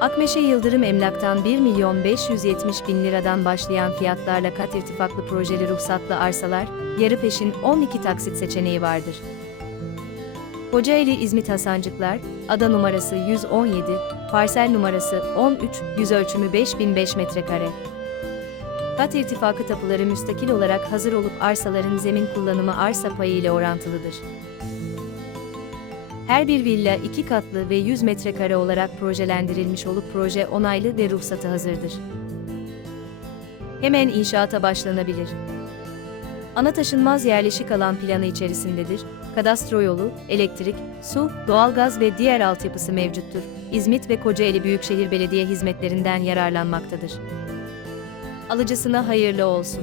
Akmeşe Yıldırım Emlak'tan 1 milyon 570 bin liradan başlayan fiyatlarla kat irtifaklı projeli ruhsatlı arsalar, yarı peşin 12 taksit seçeneği vardır. Kocaeli İzmit Hasancıklar, ada numarası 117, parsel numarası 13, yüz ölçümü 5005 metrekare. Kat irtifakı tapuları müstakil olarak hazır olup arsaların zemin kullanımı arsa payı ile orantılıdır. Her bir villa iki katlı ve 100 metrekare olarak projelendirilmiş olup proje onaylı ve ruhsatı hazırdır. Hemen inşaata başlanabilir. Ana taşınmaz yerleşik alan planı içerisindedir. Kadastro yolu, elektrik, su, doğalgaz ve diğer altyapısı mevcuttur. İzmit ve Kocaeli Büyükşehir Belediye hizmetlerinden yararlanmaktadır. Alıcısına hayırlı olsun.